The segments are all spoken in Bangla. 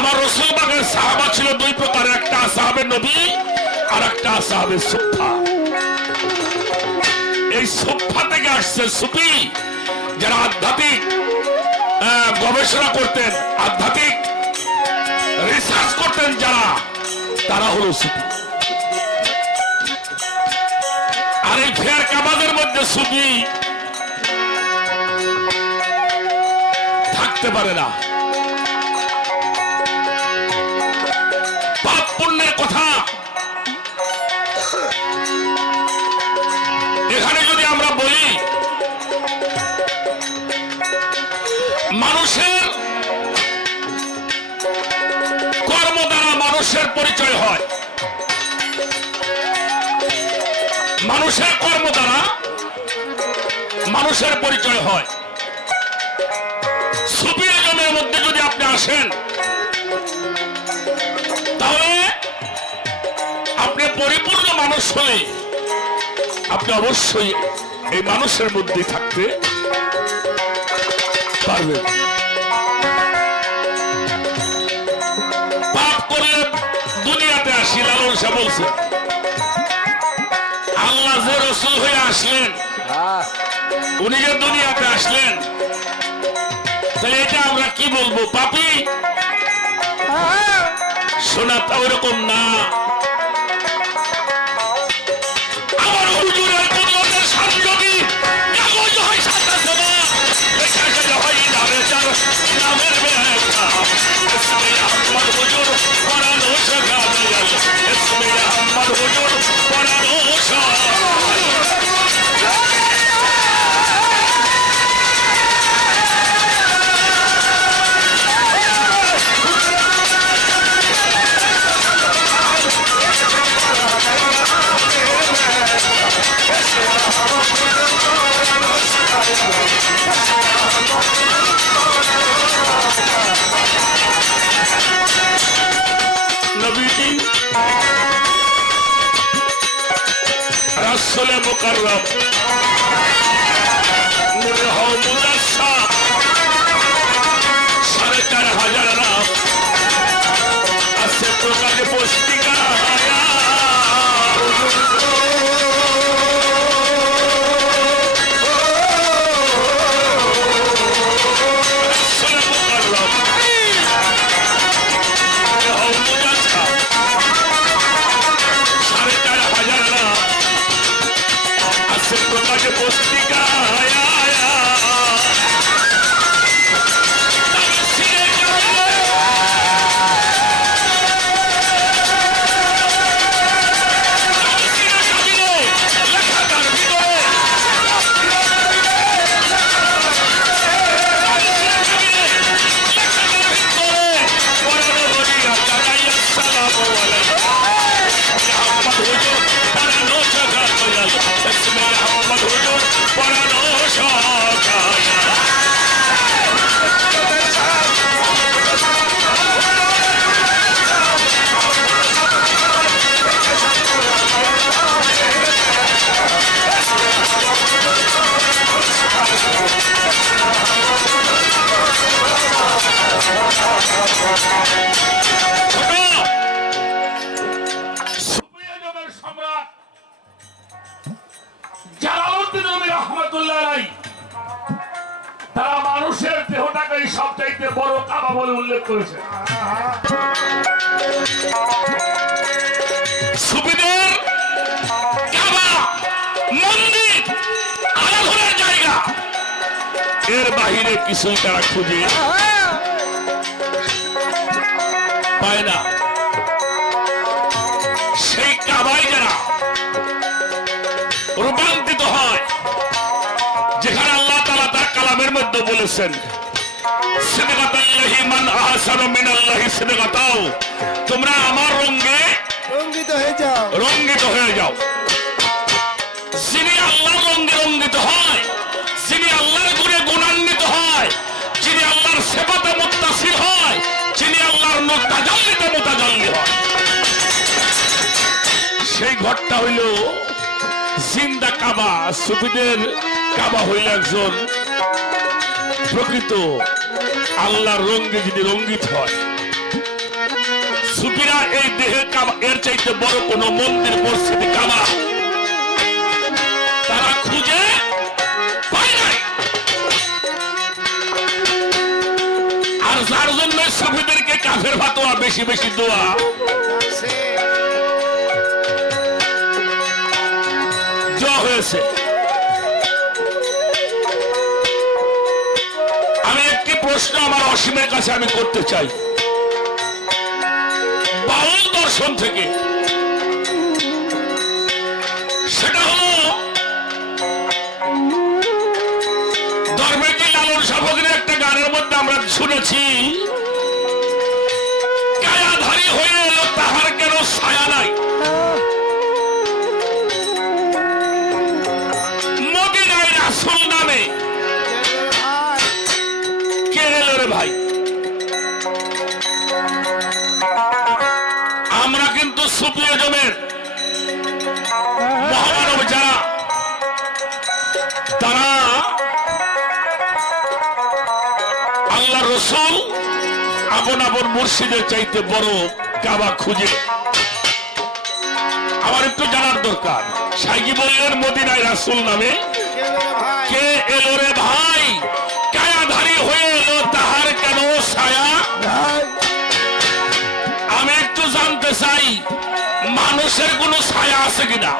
আমার রাসূল পাকের সাহাবা ছিল দুই প্রকার, একটা আসহাবে নবী আর একটা আসহাবে সুফা। এই সুফা থেকে আসছে সুফি, যারা আধ্যাত্মিক গবেষণা করতেন, আধ্যাত্মিক রিসার্চ করতেন যারা, তারা হলো সুফি। আর এই ফের কাবাদের মধ্যে সুফি থাকতে পারে না। পাপ পুণ্যের কথা এখানে যদি আমরা বলি, মানুষের কর্ম দ্বারা মানুষের পরিচয় হয়, মানুষের কর্ম দ্বারা মানুষের পরিচয় হয়। সুফিজমের মধ্যে যদি আপনি আসেন, তাহলে আপনি পরিপূর্ণ মানুষ হলে আপনি অবশ্যই এই মানুষের মধ্যে থাকতে পারবেন। পাপ করলে দুনিয়াতে আসি, লালন শাহ বলছে আল্লাহ যে রাসূল হয়ে আসলেন, উনি যে দুনিয়াতে আসলেন, তাহলে এটা আমরা কি বলবো? পাপী? শোনা তা ওরকম না। আমার হুজুরের কুদরতের সাথে যদি কাগজ হয় সাদা সাদা, লেখা সাদা হয় নামে চার নামের ব্যাখ্যা, ইসমে আহমদ হুজুর পড়ানো শেখা দয়াল, ইসমে আহমদ হুজুর পড়ানো শেখা। রাসূল মুকাররম নূরে হও মুজাসসাম, ৪,৫০০ নাম আছে প্রকাশে পুস্তিকা। তারা মানুষের দেহটাকে সবচাইতে বড় কাবা বলে উল্লেখ করেছে। সুফিদের কাবা মন্দির আরাধনার জায়গা, এর বাহিরে কিছুই তারা খুঁজে পায় না। সেই কাবায় যারা রূপান্তরিত হয়, যেখানে আল্লাহ তাআলা তার কালামের মধ্যে বলেছেন সিদকাতাল্লাহি মান আহসানু মিনাল্লাহি সিদকাতাও, তোমরা আমার রঙে রঙ্গিত হয়ে যাও। যিনি আল্লাহর রঙে রঙ্গিত হয়, যিনি আল্লাহর গুণে গুণান্বিত হয়, যিনি আল্লাহর সিফাতে মুত্তাসিল হয়, যিনি আল্লাহর মুতাজাল্লিতে মুতাজাল্লি হয়, সেই ঘরটা হইল জিন্দা কাবা। সুফিদের কাবা হইল একজন প্রকৃত আল্লাহর রঙে যিনি রঙ্গিত হয়। সুফিরা এই দেহে কাবা এর চাইতে বড় কোন মন্দির মসজিদ কাবা তারা খুঁজে পায় নাই। আর যার জন্য সুফিদেরকে কাফের ফাতোয়া বেশি বেশি দোয়া হয়েছে। আমি একটি প্রশ্ন আমার অসীমের কাছে আমি করতে চাই, বাউল দর্শন থেকে, সেটা হলো ধর্মের লালন সাবকের একটা গানের মধ্যে আমরা শুনেছি, কায়াধারী হয়ে এলো তাহার কেন ছায়া নাই। মদিনায় রাসূল নামে কে এলো রে ভাই? আমরা কিন্তু সুফিজমের মহামানব যারা, তারা আল্লাহ রসুল আপন আপন মুর্শিদের চাইতে বড় কাবা খুঁজে। আমার একটু জানার দরকার, সাইকি বললেন মদিনায় রাসূল নামে কে এলো রে ভাই? কায়াধারী হয়ে এলো তাহার কেন ছায়া? আমি একটু জানতে চাই, মানুষের কোন ছায়া আছে কিনা?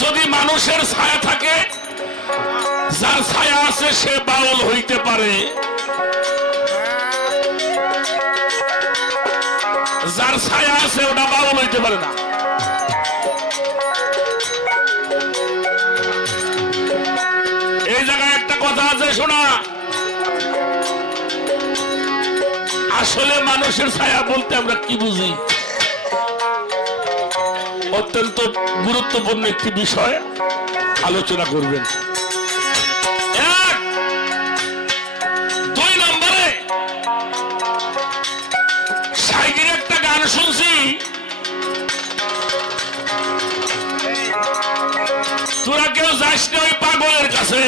যদি মানুষের ছায়া থাকে, যার ছায়া আছে সে বাউল হইতে পারে, যার ছায়া আছে ওটা বাউল হইতে পারে না। এই জায়গায় একটা কথা আছে শোনা, আসলে মানুষের ছায়া বলতে আমরা কি বুঝি? অত্যন্ত গুরুত্বপূর্ণ একটি বিষয় আলোচনা করবেন। এক, দুই নম্বরে সাইগির একটা গান শুনছি, তোরা কেউ যাস না ওই পাগলের কাছে,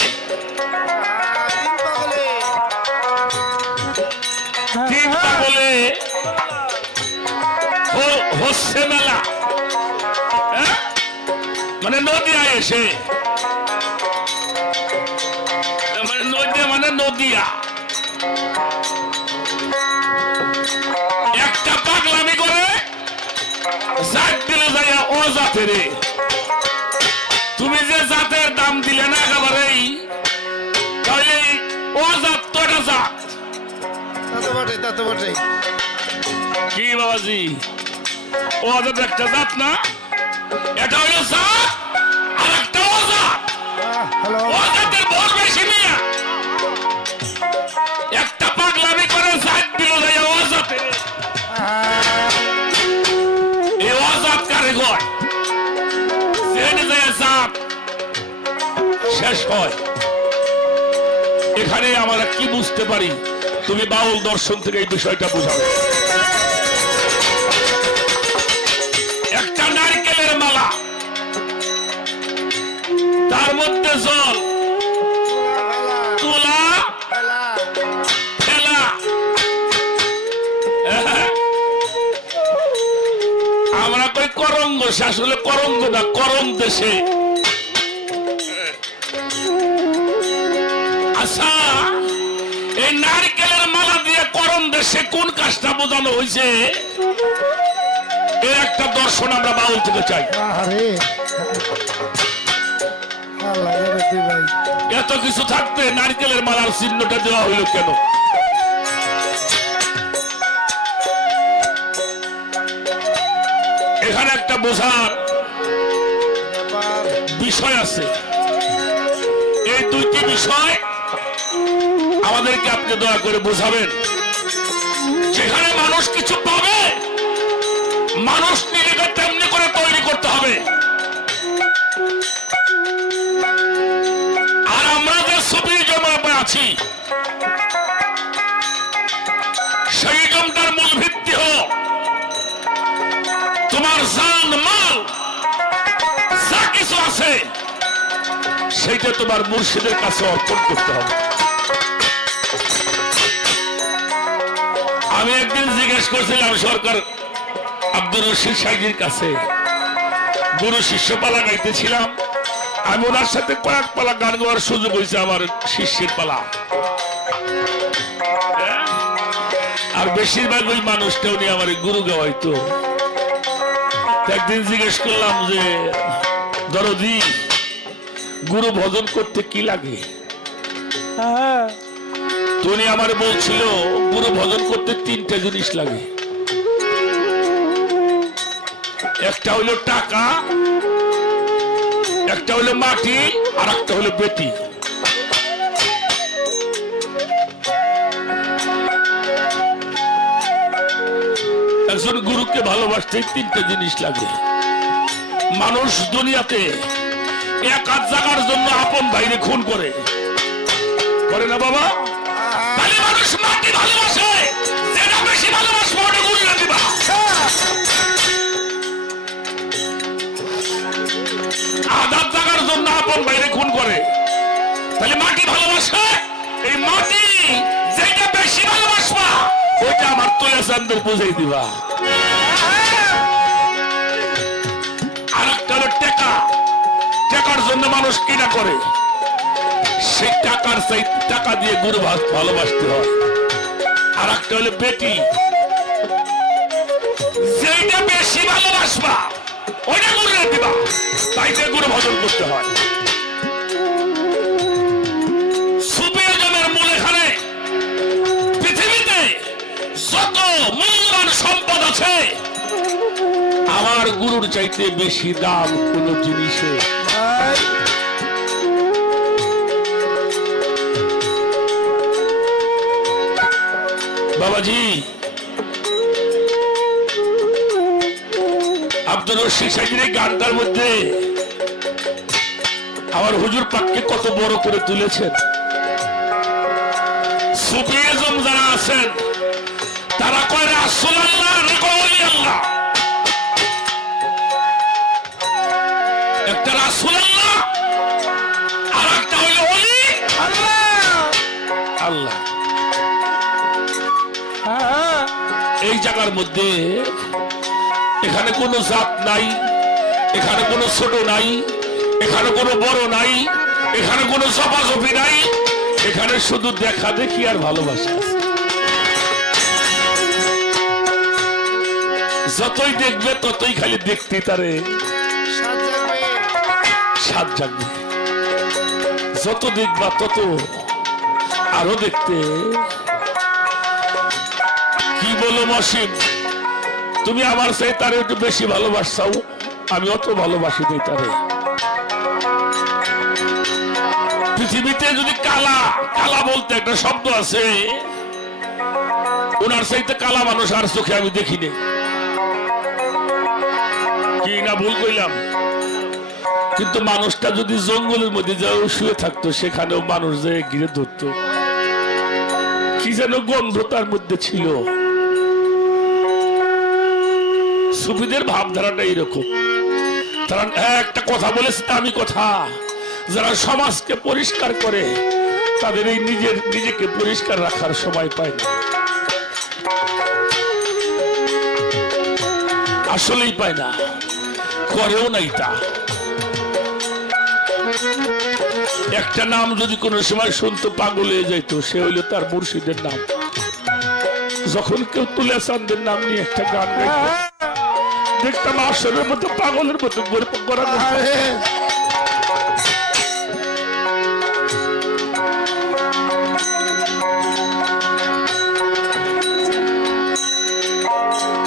তিন পাগলে হচ্ছে মেলা, মানে নদিয়া এসে, মানে নদিয়া মানে নদিয়া একটা পাগলামি করে জাত দিলে যাইয়া ও জাতের, তুমি যে জাতের দাম দিলে না একেবারেই, তাহলে ও জাত তো এটা জাত কি বাবাজি? ও জাত একটা জাত না, এটা হইল জাত, আর একটা ও জাত। ও জাতের ভোর বেশি নিয়ে একটা পাগলামি করে জাত দিল যাইয়া ও জাতের, এই ও জাত কারে কয়? শেষ হয়। এখানে আমরা কি বুঝতে পারি? তুমি বাউল দর্শন থেকে এই বিষয়টা বুঝাবে। একটা নারকেলের মালা, তার মধ্যে জল, তুলা ফেলা, আমরা কই করঙ্গ, আসলে করঙ্গ না, করম দেশে। আচ্ছা, এই নারকেলের মালা দিয়ে করম দেশে কোন কাজটা বোঝানো হয়েছে? এর একটা দর্শন আমরা বাউল থেকে চাই। এত কিছু থাকতে নারকেলের মালার চিহ্নটা দেওয়া হইল কেন? এখানে একটা বোঝার বিষয় আছে। এই দুইটি বিষয় আমাদেরকে আপনি দয়া করে বোঝাবেন। যেখানে মানুষ কিছু পাবে, মানুষ নিজেকে তেমনি করে তৈরি করতে হবে। আর আমরা যে সুফি জমাতে আছি, সেই জমটার মূল ভিত্তি হল তোমার জান মাল যা কিছু আছে সেইটা তোমার মুর্শিদের কাছে অর্পণ করতে হবে। আমি একদিন জিজ্ঞেস করছিলাম সরকার আব্দুর রশিদ সাহেবের কাছে, গুরু শিষ্য পালা গাইতেছিলাম, আমি ওনার সাথে কয়েক পালা গান গাওয়ার সুযোগ হয়েছে আমার শিষ্যের পালা, আর বেশিরভাগ ওই মানুষটা উনি আমার গুরু গাওয়াইতো। একদিন জিজ্ঞেস করলাম যে দরদি গুরু ভজন করতে কি লাগে, তুমি আমার বলছিল গুরু ভজন করতে তিনটা জিনিস লাগে, একটা হলো টাকা, একটা হলো মাটি, আর একটা হলো বেটি। একজন গুরুকে ভালোবাসতে তিনটা জিনিস লাগে। মানুষ দুনিয়াতে এক আধ জায়গার জন্য আপন ভাইরে খুন করে না বাবা? তাহলে মানুষ মাটি ভালোবাসে, যেটা বেশি ভালোবাসবো ওটা গুরুরে দিবা। আধ আধ জায়গার জন্য আপন ভাইরে খুন করে, তাহলে মাটি ভালোবাসে, এই মাটি যেটা বেশি ভালোবাসবা ওইটা আমার তোলা চান্দের বুঝাই দিবা। আর একটা হলো টাকা, টাকার জন্য মানুষ কিনা করে, সেই টাকার চাই টাকা দিয়ে গুরু ভালোবাসতে হয়। আর একটা হলো বেটি, যেটা বেশি ভালোবাসবা ওইটা গুরুরে দিবা, তাইতে গুরু ভজন করতে হয়। সুফিজমের মূল এখানে পৃথিবীতে যত মূল্যবান সম্পদ আছে আমার গুরুর চাইতে বেশি দাম কোন জিনিসে। বাবাজি আব্দুর রশিদ সাহেবের গানটার মধ্যে আমার হুজুর পাককে কত বড় করে তুলেছেন। সুফিজম যারা আছেন তারা কয় রাসূলুল্লাহ, না কয় ওলি আল্লাহ। একটা রাসূলুল্লাহ আর একটা হলো ওলি আল্লাহ। এই জায়গার মধ্যে এখানে কোনো জাত নাই, এখানে কোনো ছোট নাই, এখানে কোনো বড় নাই, এখানে কোনো জপাজপি নাই, এখানে শুধু দেখা দেখি আর ভালোবাসা। যতই দেখবে ততই খালি দেখতে তারে স্বাদ জাগবে, যত দেখবা তত আরো দেখতে। কি বলো মসিম, তুমি আমার চাই তারে একটু বেশি ভালোবাসাও, আমি অত ভালোবাসি দিই তারে। পৃথিবীতে যদি কালা, কালা বলতে একটা শব্দ আছে, ওনার চাইতে কালা মানুষ আর চোখে আমি দেখিনি। কি না ভুল কইলাম? কিন্তু মানুষটা যদি জঙ্গলের মধ্যে যাও শুয়ে থাকতো, সেখানেও মানুষ যে ঘিরে ধরতো, কি যেন গন্ধ তার মধ্যে ছিল। সুফিদের ভাবধারাটা এইরকম। তারা একটা কথা বলেছে, আমি কথা, যারা সমাজকে পরিষ্কার করে তাদের এই নিজেকে পরিষ্কার রাখার সময় পায় না, আসলেই পায় না, করেও নাই তা। একটা নাম যদি কোনো সময় শুনতো পাগল হয়ে যাইতো, সে হইল তার মুর্শিদের নাম। যখন কেউ তুলে চাঁদের নাম নিয়ে একটা গান গাইতো, দেখতাম আসরের মতো পাগলের মতো করা।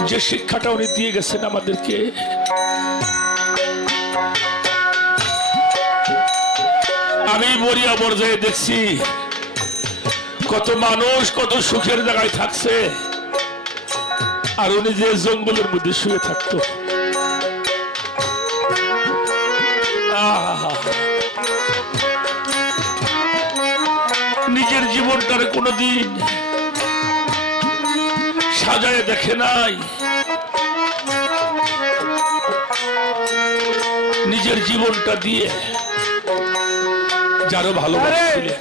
যে শিক্ষাটা উনি দিয়ে গেছেন আমাদেরকে, আমি মরিয়া পর্যায়ে দেখছি কত মানুষ কত সুখের জায়গায় থাকছে, আর উনি যে জঙ্গলের মধ্যে শুয়ে থাকতো। নিজের জীবনটার কোনদিন সাজায় দেখে নাই, নিজের জীবনটা দিয়ে যারও ভালোবাসছিলেন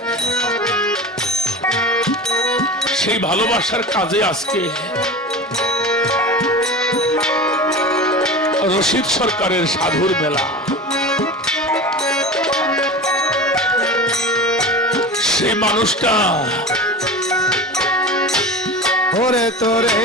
সেই ভালোবাসার কাজে আজকে রশিদ সরকারের সাধুর মেলা। সেই মানুষটা ওরে তোরে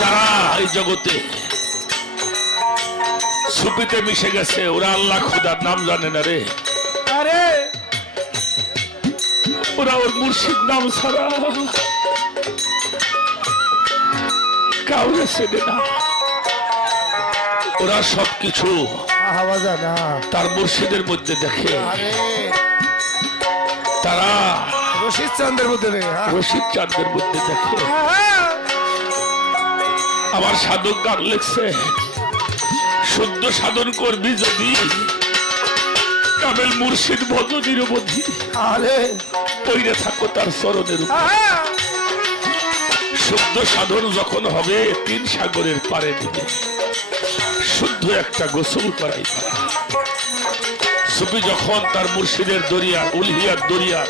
যারা এই জগতে সুফিতে মিশে গেছে ওরা আল্লাহ খুদার নাম জানে না রে। ওরা ওর মুর্শিদ নাম ছাড়া কাউরে চেনে না। ওরা সবকিছু তার মুর্শিদের মধ্যে দেখে। তারা রশিদ চাঁদের মধ্যে দেখে। আমার সাধক গান লিখছে, শুদ্ধ সাধন করবি যদি কামেল মুর্শিদ ভজ নিরবধি পইরে থাকো তার চরণের উপর। শুদ্ধ সাধন যখন হবে তিন সাগরের পারে দিবে শুদ্ধ একটা গোসল করাই পারে। সুফি যখন তার মুর্শিদের দরিয়া উলহিয়ার দরিয়া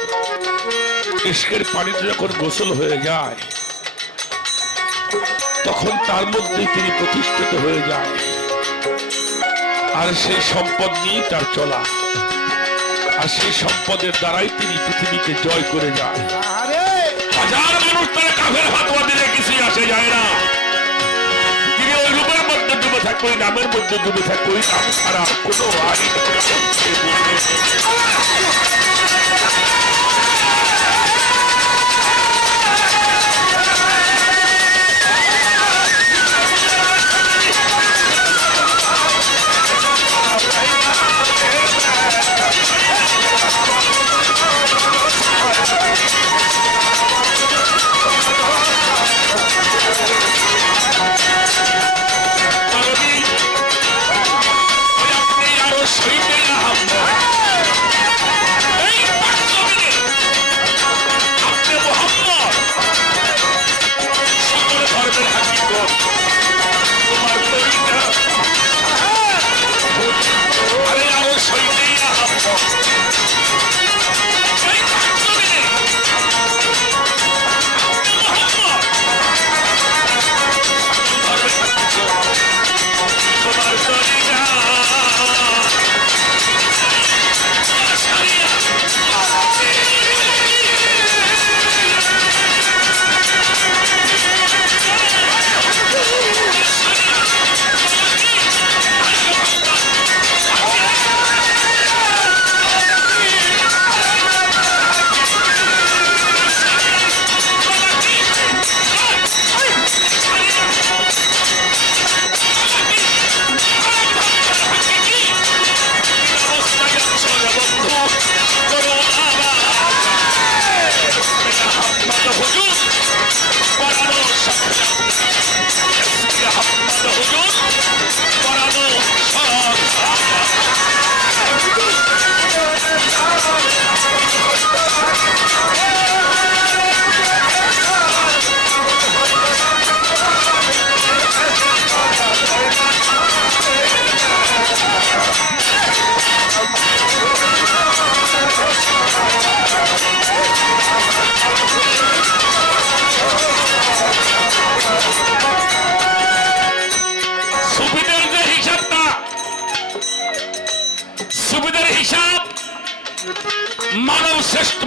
ইশকের পানিতে যখন গোসল হয়ে যায় তখন তার মধ্যে তিনি প্রতিষ্ঠিত হয়ে যায়। আর সেই সম্পদ নিয়ে তার চলা, আর সেই সম্পদের দ্বারাই তিনি পৃথিবীকে জয় করে যায়। হাজার মানুষ তারা কাফের ফাতোয়া দিলে কিছুই আসে যায় না। তিনি ওই রূপের মধ্যে ডুবে থাকবে, ওই নামের মধ্যে ডুবে থাকবে, ওই নাম ছাড়া কোনো আইন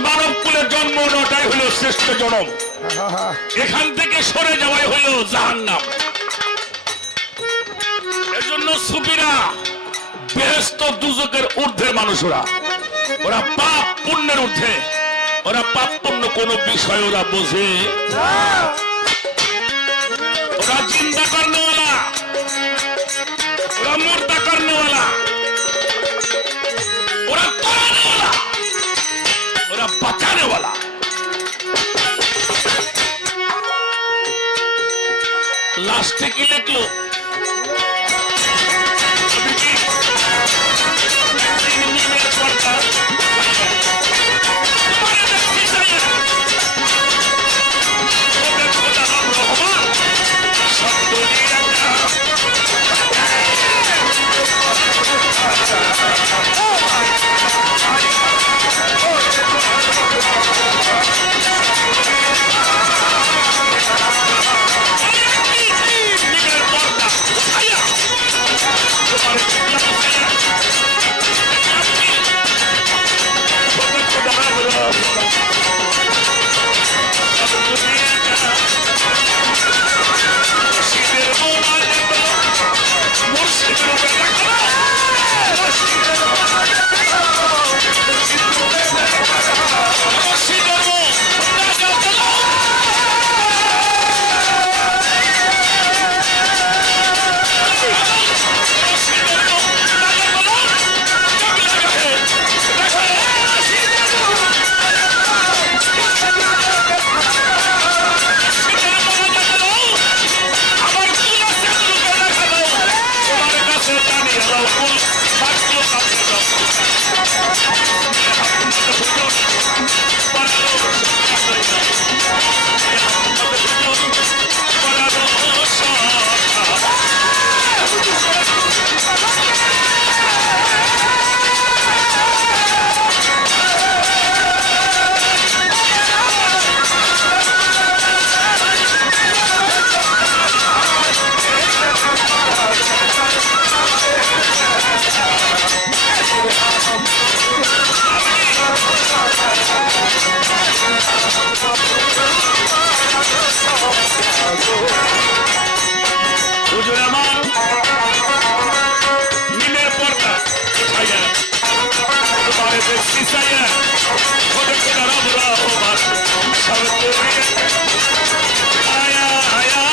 মানব কুলের জন্ম ওটাই হলো শ্রেষ্ঠ জনম। এখান থেকে সরে যাওয়াই হলো জাহান্নাম। এজন্য সুফিরা বেহেশত দুজকের ঊর্ধ্বের মানুষ। ওরা পাপ পুণ্যের ঊর্ধ্বে। ওরা পাপ পুণ্য কোন বিষয় ওরা বোঝে। ওরা জিন্দা করনেওয়ালা, ওরা মুর্দা করনেওয়ালা, ওরা তরানেওয়ালা, ওরা বাঁচাने वाला। लास्ट की लिख लो देखती साया खुद खुदा रब रहमान सब तोरी आया आया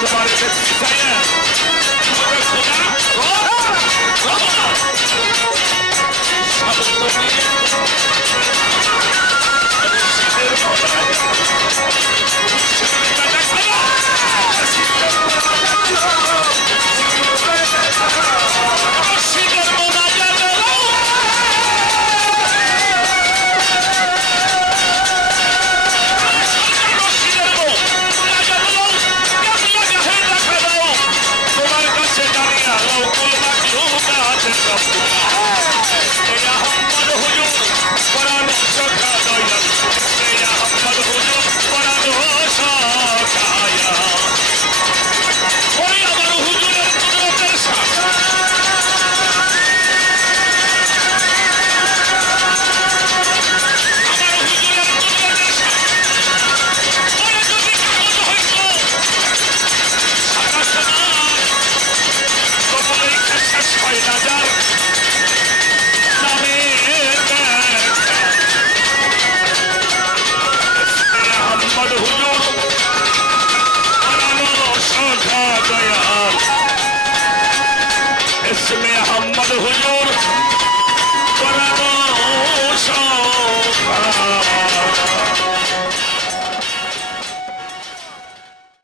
तुम्हारे देखती साया खुद खुदा Come on.